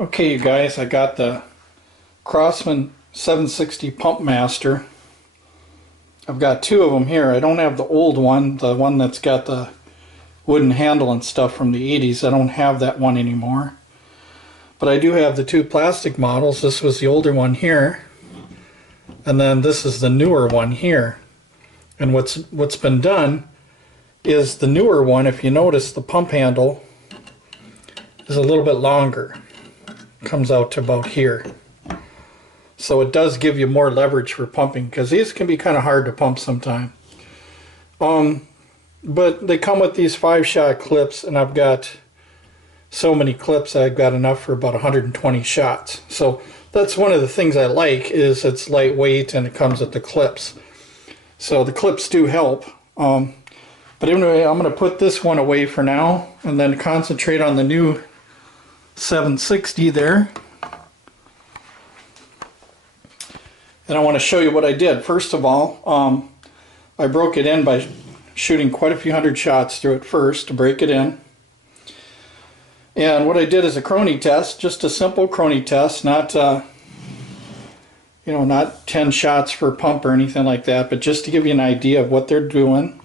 Okay, you guys, I got the Crosman 760 Pump Master. I've got two of them here. I don't have the old one, the one that's got the wooden handle and stuff from the 80s. I don't have that one anymore. But I do have the two plastic models. This was the older one here, and then this is the newer one here. And what's been done is the newer one, if you notice, the pump handle is a little bit longer. Comes out to about here. So it does give you more leverage for pumping, because these can be kind of hard to pump sometime. But they come with these 5-shot clips, and I've got so many clips I've got enough for about 120 shots. So that's one of the things I like, is it's lightweight and it comes with the clips. So the clips do help. But anyway, I'm going to put this one away for now and then concentrate on the new 760 there. And I want to show you what I did. First of all, I broke it in by shooting quite a few hundred shots through it first to break it in. And what I did is a chrony test, just a simple chrony test, not not 10 shots per pump or anything like that, but just to give you an idea of what they're doing.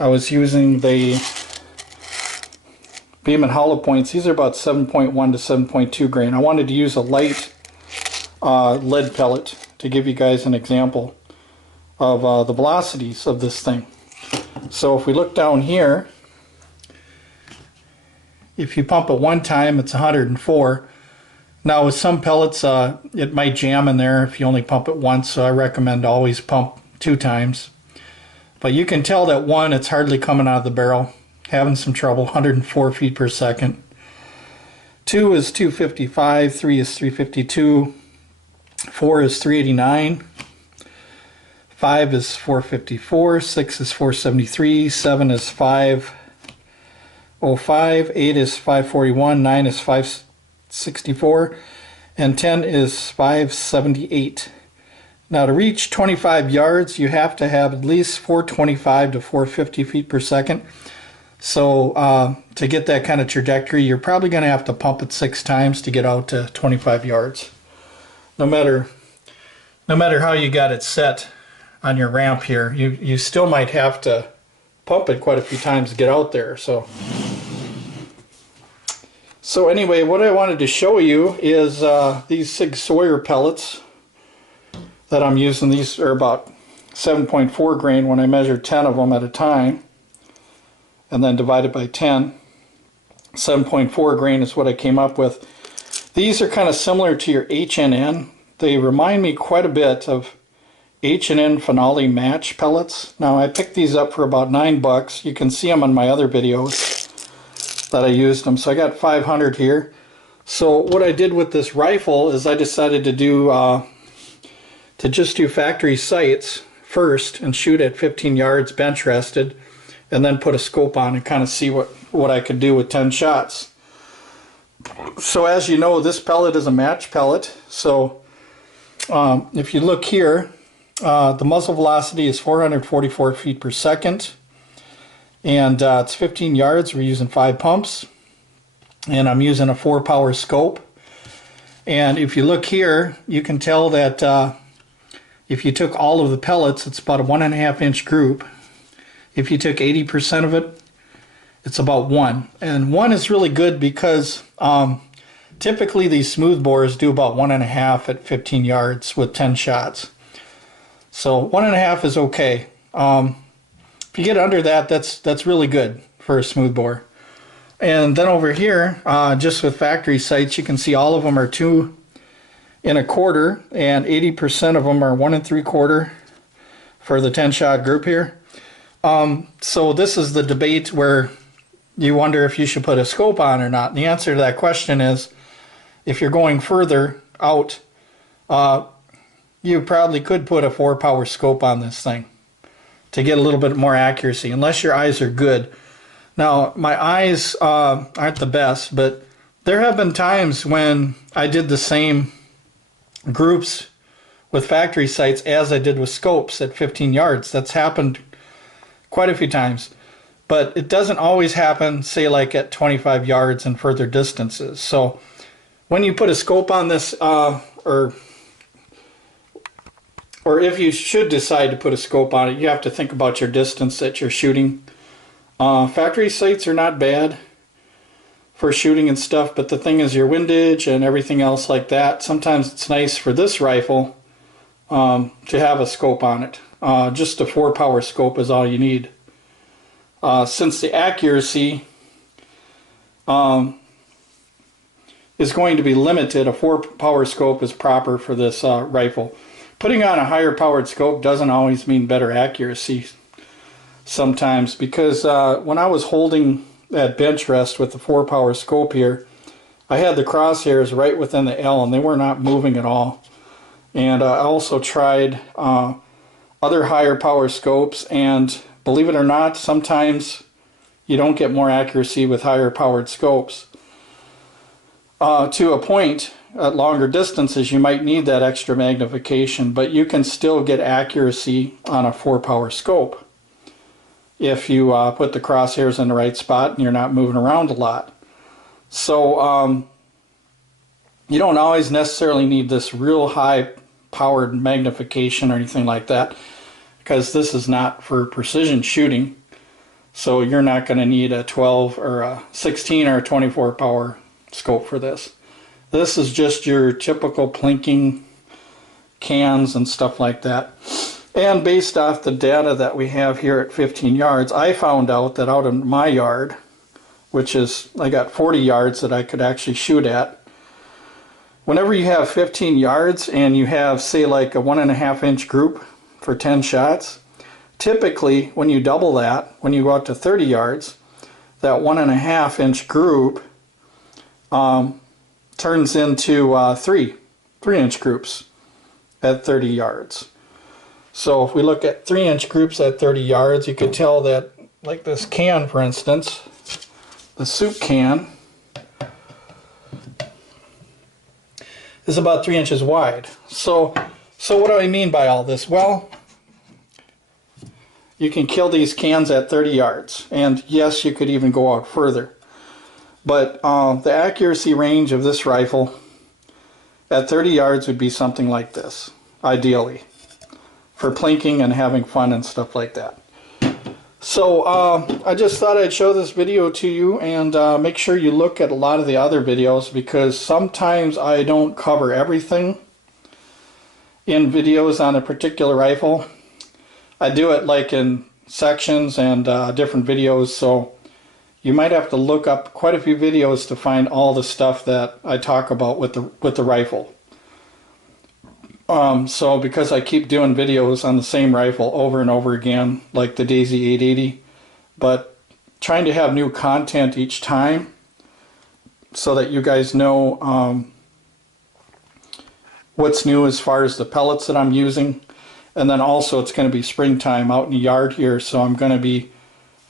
I was using the beam and hollow points. These are about 7.1 to 7.2 grain. I wanted to use a light lead pellet to give you guys an example of the velocities of this thing. So if we look down here, if you pump it one time, it's 104. Now with some pellets, it might jam in there if you only pump it once, so I recommend always pump 2 times. But you can tell that one, it's hardly coming out of the barrel, having some trouble, 104 feet per second. 2 is 255, 3 is 352, 4 is 389, 5 is 454, 6 is 473, 7 is 505, 8 is 541, 9 is 564, and 10 is 578. Now to reach 25 yards, you have to have at least 425 to 450 feet per second. So to get that kind of trajectory, you're probably going to have to pump it 6 times to get out to 25 yards. No matter how you got it set on your ramp here, you still might have to pump it quite a few times to get out there. So anyway, what I wanted to show you is these Sig Sauer pellets that I'm using. These are about 7.4 grain when I measured 10 of them at a time, and then divided by 10. 7.4 grain is what I came up with. These are kind of similar to your H&N. They remind me quite a bit of H&N Finale Match pellets. Now I picked these up for about $9. You can see them on my other videos that I used them. So I got 500 here. So what I did with this rifle is I decided to just do factory sights first and shoot at 15 yards bench rested, and then put a scope on and kind of see what I could do with 10 shots. So as you know, this pellet is a match pellet. So if you look here, the muzzle velocity is 444 feet per second, and it's 15 yards. We're using 5 pumps, and I'm using a 4-power scope. And if you look here, you can tell that if you took all of the pellets, it's about a 1.5-inch group. If you took 80% of it, it's about 1. And 1 is really good because typically these smooth bores do about 1.5 at 15 yards with 10 shots. So 1.5 is okay. If you get under that, that's really good for a smooth bore. And then over here, just with factory sights, you can see all of them are 2 1/4, and 80% of them are 1 3/4 for the 10-shot group here. So this is the debate where you wonder if you should put a scope on or not. And the answer to that question is, if you're going further out, you probably could put a 4-power scope on this thing to get a little bit more accuracy, unless your eyes are good. Now, my eyes aren't the best, but there have been times when I did the same groups with factory sights as I did with scopes at 15 yards. That's happened quite a few times. But it doesn't always happen, say, like at 25 yards and further distances. So when you put a scope on this, or if you should decide to put a scope on it, you have to think about your distance that you're shooting. Factory sights are not bad for shooting and stuff, but the thing is your windage and everything else like that. Sometimes it's nice for this rifle to have a scope on it. Just a 4-power scope is all you need. Since the accuracy is going to be limited, a 4-power scope is proper for this rifle. Putting on a higher powered scope doesn't always mean better accuracy sometimes, because when I was holding that bench rest with the 4-power scope here, I had the crosshairs right within the L and they were not moving at all. And I also tried other higher power scopes, and believe it or not, sometimes you don't get more accuracy with higher powered scopes. To a point, at longer distances you might need that extra magnification, but you can still get accuracy on a 4-power scope if you put the crosshairs in the right spot and you're not moving around a lot. So you don't always necessarily need this real high powered magnification or anything like that, because this is not for precision shooting. So you're not going to need a 12 or a 16 or a 24 power scope for this. This is just your typical plinking cans and stuff like that. And based off the data that we have here at 15 yards, I found out that out in my yard, which is, I got 40 yards that I could actually shoot at, whenever you have 15 yards and you have, say, like a 1.5 inch group for 10 shots, typically when you double that, when you go out to 30 yards, that 1.5 inch group turns into 3 inch groups at 30 yards. So if we look at 3 inch groups at 30 yards, you could tell that, like this can for instance, the soup can is about 3 inches wide. So what do I mean by all this? Well, you can kill these cans at 30 yards, and yes, you could even go out further. But the accuracy range of this rifle at 30 yards would be something like this, ideally, for plinking and having fun and stuff like that. So I just thought I'd show this video to you, and make sure you look at a lot of the other videos, because sometimes I don't cover everything in videos on a particular rifle. I do it like in sections and different videos, so you might have to look up quite a few videos to find all the stuff that I talk about with the rifle. So because I keep doing videos on the same rifle over and over again, like the Daisy 880, but trying to have new content each time so that you guys know what's new as far as the pellets that I'm using. And then also it's going to be springtime out in the yard here, so I'm going to be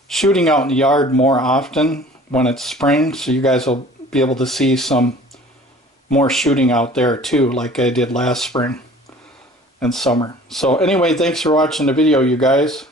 shooting out in the yard more often when it's spring, so you guys will be able to see some more shooting out there too, like I did last spring and summer. So anyway, thanks for watching the video, you guys.